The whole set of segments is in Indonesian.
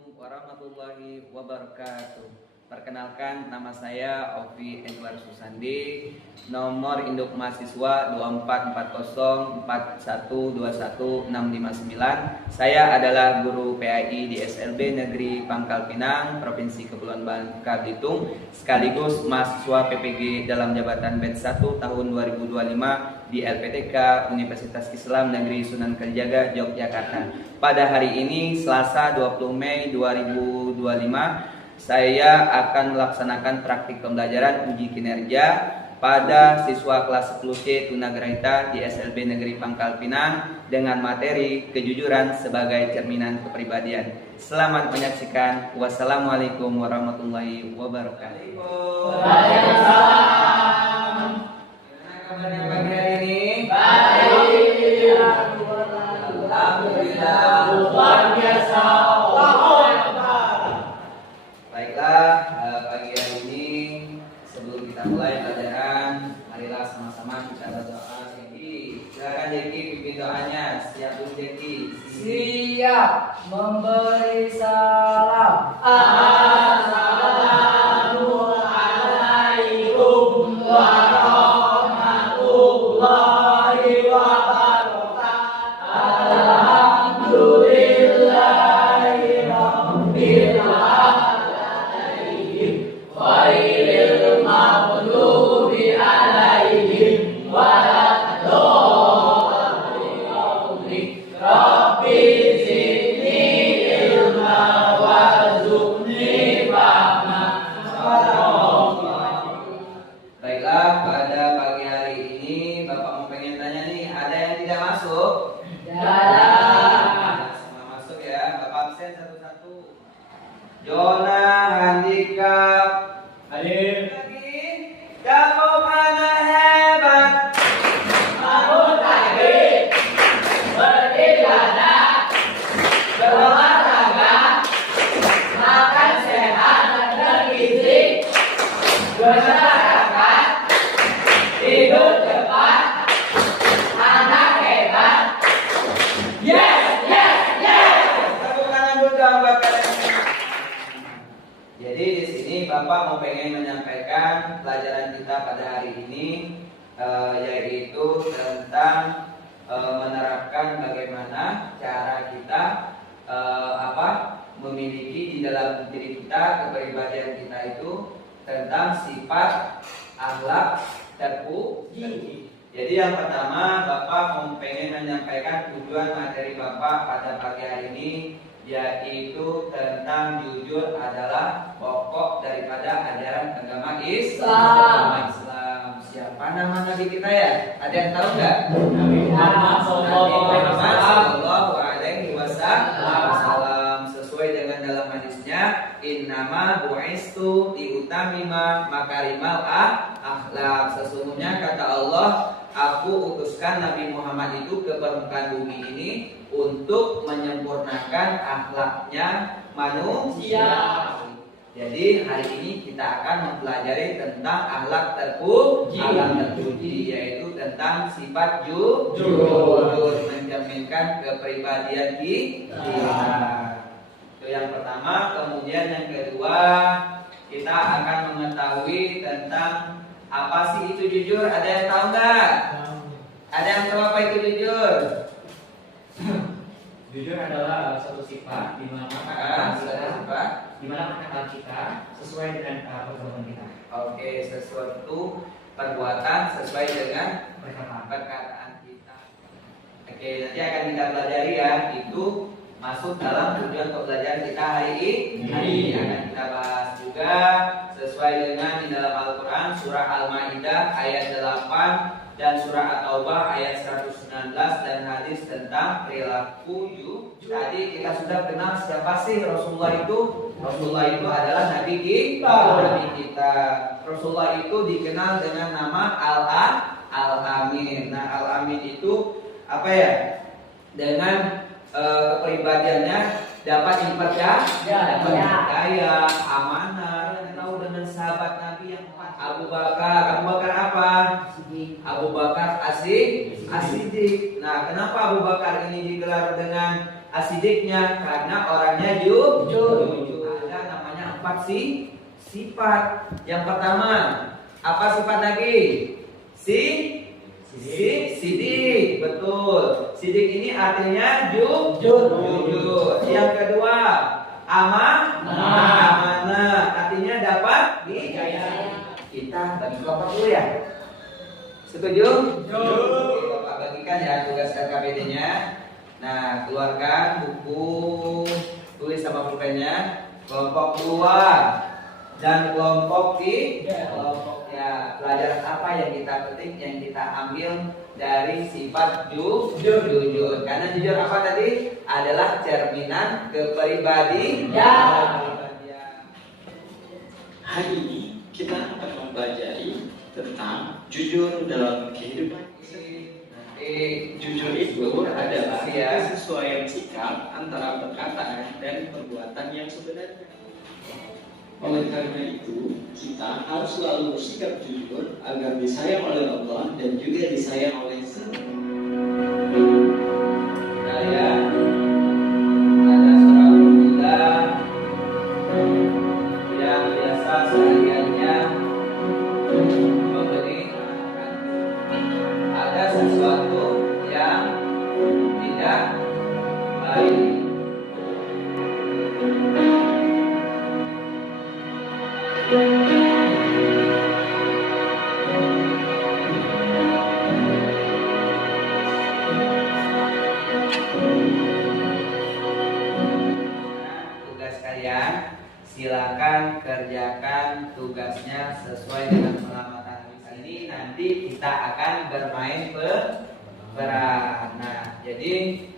Assalamualaikum warahmatullahi wabarakatuh. Perkenalkan, nama saya Ovi Edward Susandi, nomor induk mahasiswa 24404121659. Saya adalah guru PAI di SLB Negeri Pangkal Pinang, Provinsi Kepulauan Bangka Belitung, sekaligus mahasiswa PPG dalam jabatan batch 1 tahun 2025 di LPTK Universitas Islam Negeri Sunan Kalijaga, Yogyakarta. Pada hari ini, Selasa 20 Mei 2025, saya akan melaksanakan praktik pembelajaran uji kinerja pada siswa kelas 10C Tunagrahita di SLB Negeri Pangkal Pinang dengan materi kejujuran sebagai cerminan kepribadian. Selamat menyaksikan. Wassalamualaikum warahmatullahi wabarakatuh. Waalaikumsalam. Gimana kabarnya pagi hari ini? Baik. Alhamdulillah. Luar biasa. Baiklah, pagi hari ini sebelum kita mulai pelajaran, marilah sama-sama kita berdoa. Jeki, silakan Jeki pimpin doanya. Siap dulu Jeki. Siap memberi salam. Assalamualaikum warahmatullahi wabarakatuh. Alhamdulillahi rabbil alamin. Khairil maghdubi alaihim waladdallin. Rabbi zidni ilma warzuqni fahma. Baiklah, pada pagi hari ini Bapak mau pengen tanya nih, ada yang tidak masuk? Dalam. Semua masuk ya. Bapak absen satu-satu. Jona Handicap Hadir. lagi. Jakob anak hebat. Bangun pagi, beribadah, berolahraga, makan sehat dan bergizi, bermasyarakat, tidur cepat, anak hebat. Yes, yes, yes. Tepuk tangan dulu dong buat kalian. Jadi di sini Bapak mau pengen menyampaikan pelajaran kita pada hari ini, yaitu tentang menerapkan bagaimana cara kita memiliki di dalam diri kita kepribadian kita itu tentang sifat, akhlak, terpuji. Jadi yang pertama Bapak mau pengen menyampaikan tujuan materi Bapak pada pagi hari ini, yaitu tentang jujur adalah pokok daripada ajaran agama Islam. Siapa nama Nabi kita ya? Ada yang tahu nggak? Nabi Muhammad Sallallahu Alaihi Wasallam. Sesuai dengan dalam hadisnya, innama bu'istu liutamima makarimal akhlak. Sesungguhnya kata Allah, aku utuskan Nabi Muhammad itu ke permukaan bumi ini untuk menyempurnakan akhlaknya manusia. Jadi hari ini kita akan mempelajari tentang akhlak terpuji, yaitu tentang sifat jujur, mencerminkan kepribadian kita. Itu yang pertama. Kemudian yang kedua, kita akan mengetahui tentang apa sih itu jujur. Ada yang tahu nggak? Ada yang tahu apa itu jujur? Jujur adalah satu sifat di mana perkataan kita sesuai dengan perbuatan kita. Oke, sesuatu perbuatan sesuai dengan Perkataan. perkataan kita. Oke, nanti akan kita pelajari ya. Itu masuk dalam tujuan pembelajaran kita hari ini. Akan kita bahas juga sesuai dengan di dalam Al-Quran surah Al-Maidah ayat 8 dan surah At-Taubah ayat 119 dan hadis tentang perilaku jujur. Tadi kita sudah kenal siapa sih Rasulullah itu. Rasulullah itu adalah Nabi kita. Rasulullah itu dikenal dengan nama Al-Amin. Nah, Al-Amin itu apa ya? Dengan kepribadiannya dapat dipercaya, amanah. Kita tahu dengan sahabat Nabi yang Abu Bakar apa? Abu Bakar As-Siddiq. Nah, kenapa Abu Bakar ini digelar dengan asidiknya karena orangnya jujur. Ada namanya 4 sifat. Yang pertama, apa sifat lagi? Sidik, betul. Sidik ini artinya jujur. Yang kedua, amanah, artinya dapat kita bagi kelompok dulu ya. Setuju? Oke, Bapak bagikan ya tugas KKPD-nya. Nah, keluarkan buku, tulis sama pulpennya. Kelompok 2 dan kelompok 3. Ya, pelajaran apa yang kita petik, yang kita ambil dari sifat jujur. Karena jujur apa tadi? Adalah cerminan kepribadian. Hari ini kita akan mempelajari tentang jujur dalam kehidupan. Jujur itu adalah kesesuaian sikap antara perkataan dan perbuatan yang sebenarnya. Oleh karena itu, kita harus selalu bersikap jujur agar disayang oleh Allah dan juga disayang oleh sesama. Saya ada seorang pemuda yang biasa sehariannya memberi makan. Ada sesuatu yang tidak baik. Tugas kalian, silakan kerjakan tugasnya sesuai dengan pengamatan ini. Nanti kita akan bermain peran. Nah, jadi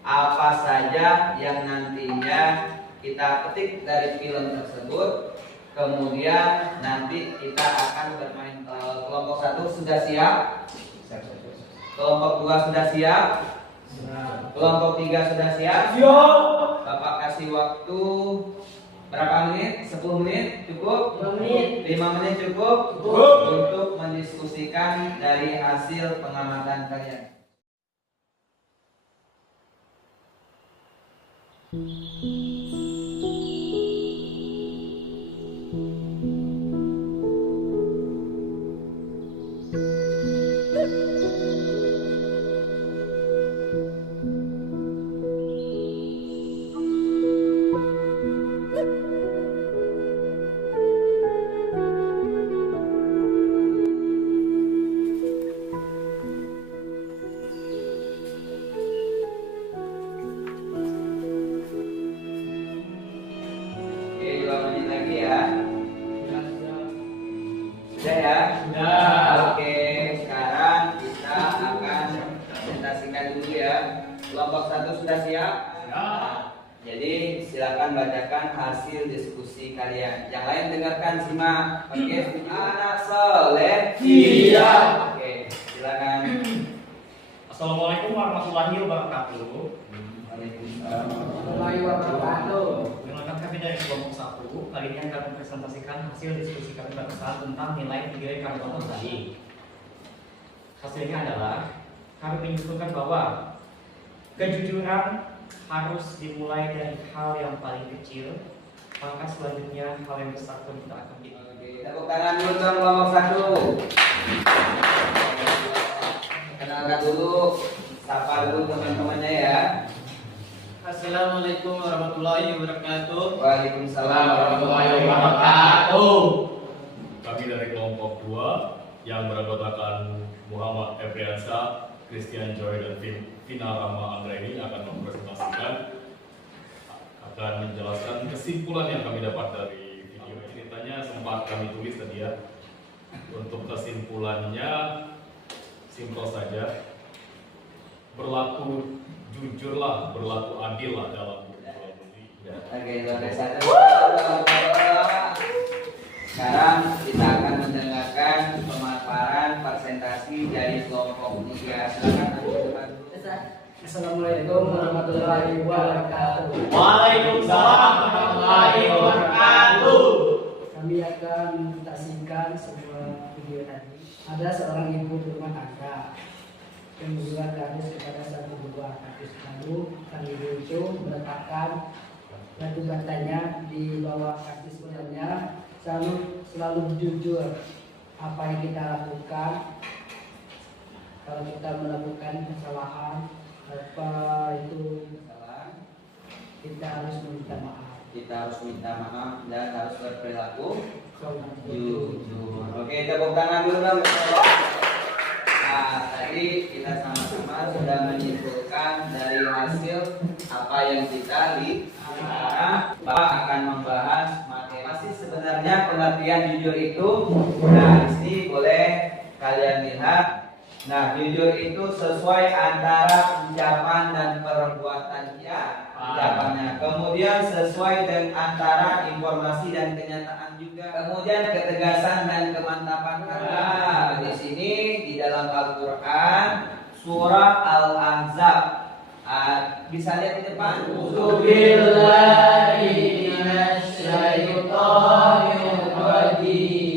apa saja yang nantinya kita petik dari film tersebut, kemudian nanti kita akan bermain. Kelompok 1 sudah siap? Kelompok 2 sudah siap? Kelompok 3 sudah siap? Bapak kasih waktu berapa menit? 10 menit cukup? 5 menit cukup? Untuk mendiskusikan dari hasil pengamatan kalian. Oke, 2 menit lagi ya. Sudah ya? Oke, sekarang kita akan presentasikan dulu ya. Kelompok 1 sudah siap? Jadi silakan bacakan hasil diskusi kalian. Yang lain dengarkan, simak. Oke, anak soleh. Iya. Oke, silakan. Assalamualaikum warahmatullahi wabarakatuh. Perkenalkan kami dari kelompok 1. Kali ini akan mempresentasikan hasil diskusi kami barusan tentang nilai 3 yang kami dapat tadi. Hasilnya adalah kami menyimpulkan bahwa kejujuran harus dimulai dari hal yang paling kecil, maka selanjutnya hal yang besar pun tidak akan dimulai. Oke, tepuk tangan dulu dong kelompok 1. Kenalkan dulu, sapa dulu teman-temannya ya. Assalamualaikum warahmatullahi wabarakatuh. Waalaikumsalam warahmatullahi wabarakatuh. Kami dari kelompok 2 yang beranggotakan Muhammad Efriansa, Christian Joy, dan Vina Rama Anggraini akan menjelaskan kesimpulan yang kami dapat dari video. Ceritanya sempat kami tulis tadi ya. Untuk kesimpulannya simpel saja, berlaku jujurlah, berlaku adil lah dalam berjual beli. Oke, luar biasa. Sekarang kita akan mendengarkan pemaparan presentasi dari kelompok 3. Silakan teman-teman. Assalamualaikum warahmatullahi wabarakatuh. Waalaikumsalam warahmatullahi wabarakatuh. Kami akan mempresentasikan sebuah video tadi. Ada seorang ibu di rumah tangga menjual kardus kepada satu buah kardus. Lalu sang ibu itu meletakkan batu batanya di bawah kardus bulannya, selalu jujur apa yang kita lakukan. Kalau kita melakukan kesalahan apa itu Salah. kita harus meminta maaf. Kita harus minta maaf dan harus berperilaku Jujur. jujur. Oke, tepuk tangan dulu dong. Nah, tadi kita sama-sama sudah menyimpulkan dari hasil apa yang kita lihat. Sekarang Bapak akan membahas materi. Masih sebenarnya pengertian jujur itu. Nah, di sini boleh kalian lihat. Nah, jujur itu sesuai antara ucapan dan perbuatan ucapannya. Kemudian sesuai dengan antara informasi dan kenyataan juga. Kemudian ketegasan dan kemantapan kata. Di sini di dalam Al-Qur'an surah Al-Ahzab. Bisa lihat di depan. Billahi minasyaitonir rajim.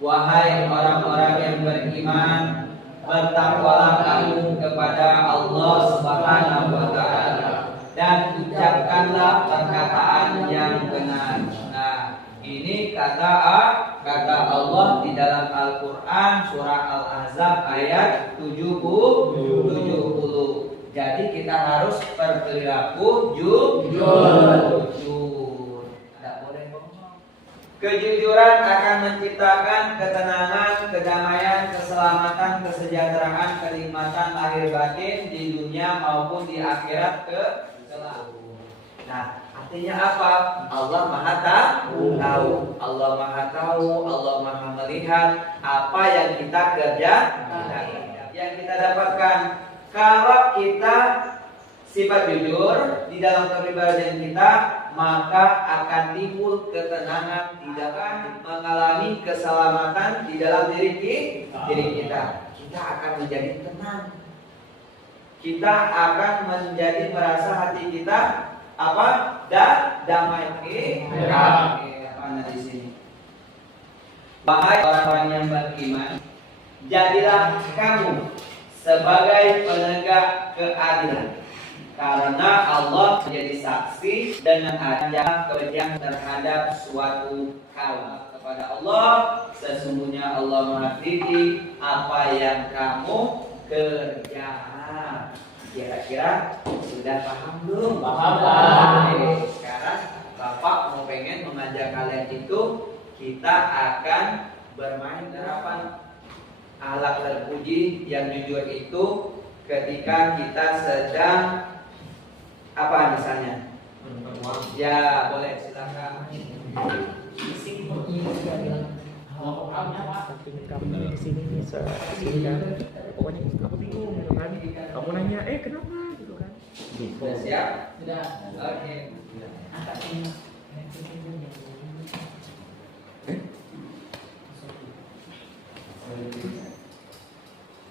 Wahai orang-orang yang beriman, bertakwalah kamu kepada Allah Subhanahu wa taala dan ucapkanlah perkataan yang benar. Nah, ini kata Allah di dalam Al-Qur'an surah Al-Ahzab ayat 70. Jadi kita harus berperilaku jujur. Tidak boleh bohong. Kejujuran akan menciptakan ketenangan, kedamaian, keselamatan, kesejahteraan, kenikmatan lahir batin di dunia maupun di akhirat kelak. Nah, artinya apa? Allah Maha tahu. Allah Maha tahu, Allah Maha melihat apa yang kita kerjakan, yang kita dapatkan. Kalau kita sifat jujur di dalam kepribadian kita, maka akan timbul ketenangan, tidak akan mengalami keselamatan di dalam diri kita. Kita akan menjadi tenang. Kita akan menjadi merasa hati kita damai. Apa di sini? Wahai orang-orang yang beriman, jadilah kamu sebagai penegak keadilan. Karena Allah menjadi saksi dengan adanya kebencian terhadap suatu kaum. Kepada Allah, sesungguhnya Allah mengerti apa yang kamu kerjakan. Kira-kira sudah paham belum? Paham. Sekarang Bapak mau pengen mengajak kalian itu, kita akan bermain harapan alat terpuji yang jujur itu ketika kita sedang apa misalnya? Ya, boleh silakan. Pokoknya aku bingung gitu kan. Kamu nanya, kenapa gitu kan? Sudah siap? Sudah. Oke.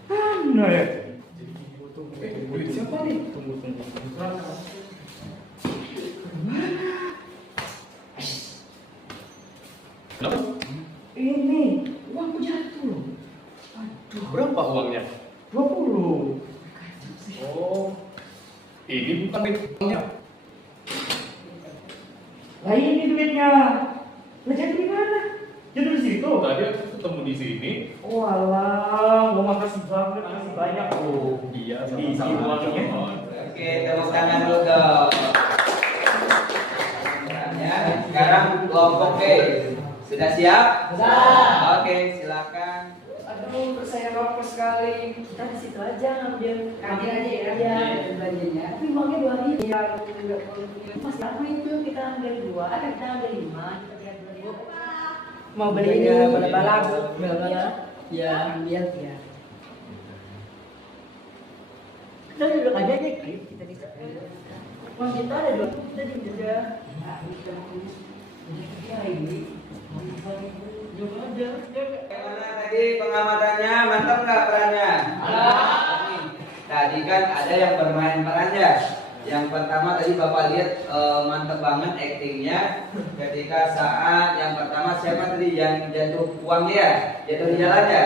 Mana ya? Siapa nih? Tunggu. Kenapa? Ini uangku jatuh. Aduh, berapa uangnya? 20. Oh, ini bukan uangnya. Lah ini duitnya. Lah jadi gimana? Jatuh di situ. Tadi aku ketemu di sini. Oh alah, mau makasih banget, makasih banyak. Oh, Iya, Di sama-sama. uangnya. Oke, tepuk tangan dulu dong. Ya, sekarang kelompok B. Sudah siap? Sudah. Oke, silakan. Aduh, saya bapak sekali. Kita di situ aja ngambil kadir aja ya. Iya, belanjanya. Tapi uangnya 2.000. Iya, pas aku itu kita ambil 2, kita ambil 5, kita lihat 2.000. Mau beli ini balap-balap. Ya, ambil ya. Kita duduk aja deh, kita bisa. Uang kita ada 2, kita juga. Bagaimana tadi pengamatannya? Mantap nggak perannya? Tadi kan ada yang bermain perannya. Yang pertama tadi Bapak lihat mantap banget aktingnya ketika saat yang pertama siapa tadi yang jatuh uang dia, jatuh di jalannya.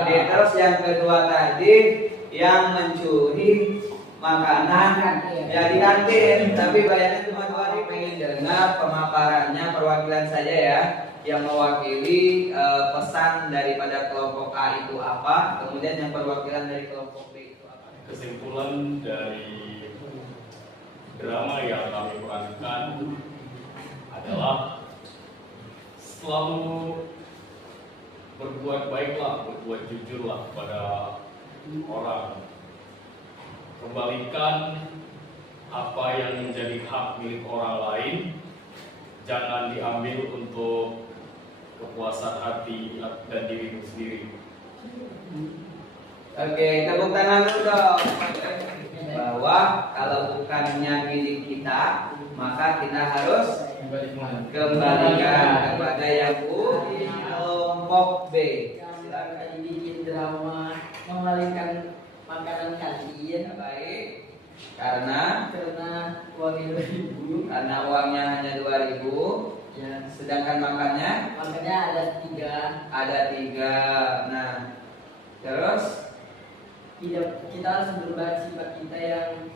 Oke, terus yang kedua tadi yang mencuri makanan jadi kantin, tapi bayarnya cuma 2.000. Pengen dengar pemaparannya perwakilan saja ya, yang mewakili pesan daripada kelompok A itu apa, kemudian yang perwakilan dari kelompok B itu apa. Kesimpulan dari drama yang kami perankan adalah selalu berbuat baiklah, berbuat jujurlah kepada orang. Kembalikan apa yang menjadi hak milik orang lain, jangan diambil untuk kepuasan hati dan dirimu sendiri. Oke, tepuk tangan dulu dong. Bahwa kalau bukannya milik kita, maka kita harus kembalikan kepada yang kelompok B. Silakan bikin drama mengalihkan makanan kantin Baik, karena uangnya 2.000, karena uangnya hanya 2.000, ya. sedangkan makannya Makanya ada 3. ada 3. Nah, terus Kita harus berubah sifat kita yang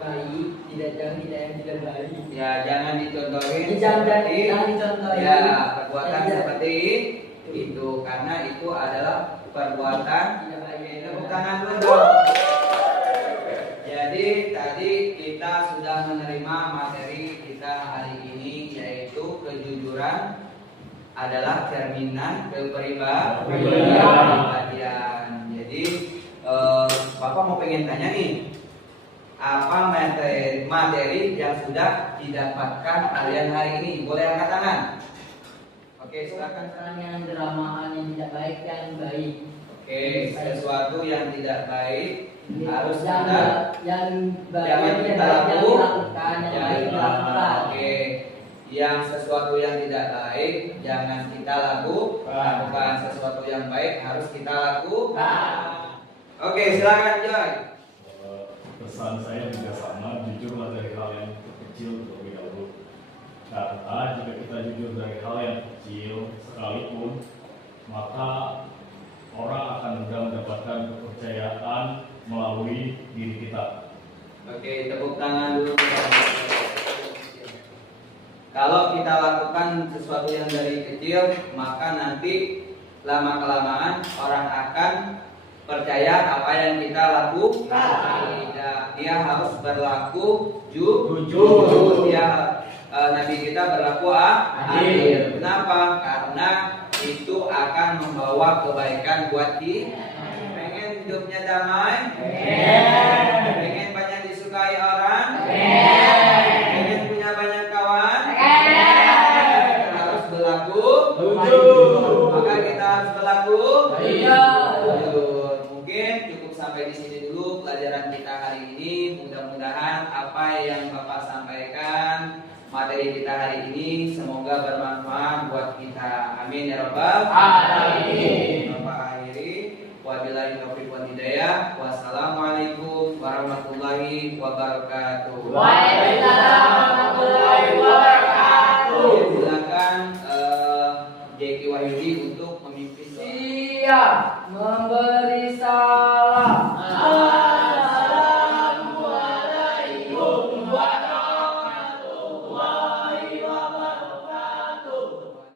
baik, jangan kita yang tidak baik. ya jangan dicontohin Jangan seperti dicontohin. ya perbuatan Ya. seperti itu, karena itu adalah perbuatan Tidak baik. tepuk tangan dulu dong. Jadi tadi kita sudah menerima materi kita hari ini, yaitu kejujuran adalah cerminan kepribadian. Jadi Bapak mau pengen tanya nih, apa materi yang sudah didapatkan kalian hari ini? Boleh angkat tangan. Oke, silakan. Pertanyaan drama yang tidak baik dan baik. Oke, sesuatu yang tidak baik harus yang kita jangan kita lakukan, yang baik dilakukan. Oke, yang sesuatu yang tidak baik jangan kita lakukan, sesuatu yang baik harus kita lakukan. Oke, silakan Joy. Pesan saya juga sama, jujurlah dari hal yang kecil terlebih dahulu. Karena jika kita jujur dari hal yang kecil sekalipun, maka orang akan mudah mendapatkan kepercayaan melalui diri kita. Oke, tepuk tangan dulu. Kalau kita lakukan sesuatu yang dari kecil, maka nanti lama-kelamaan orang akan percaya apa yang kita lakukan. Dia harus berlaku jujur. Nabi kita berlaku adil. Kenapa? Karena itu akan membawa kebaikan buat kita. Pengen hidupnya damai? Pengen banyak disukai orang? Pengen punya banyak kawan? Kita harus berlaku jujur. Maka kita harus berlaku jujur. Mungkin cukup sampai di sini dulu pelajaran kita hari ini. Mudah-mudahan apa yang Bapak sampaikan, materi kita hari ini semoga bermanfaat buat kita. Amin ya rabbal alamin. Bapak akhiri, wabillahi taufiq wal hidayah. Wassalamualaikum warahmatullahi wabarakatuh. Waalaikumsalam warahmatullahi wabarakatuh. Silakan Jeki Wahyudi untuk memimpin. Siap memberi salam.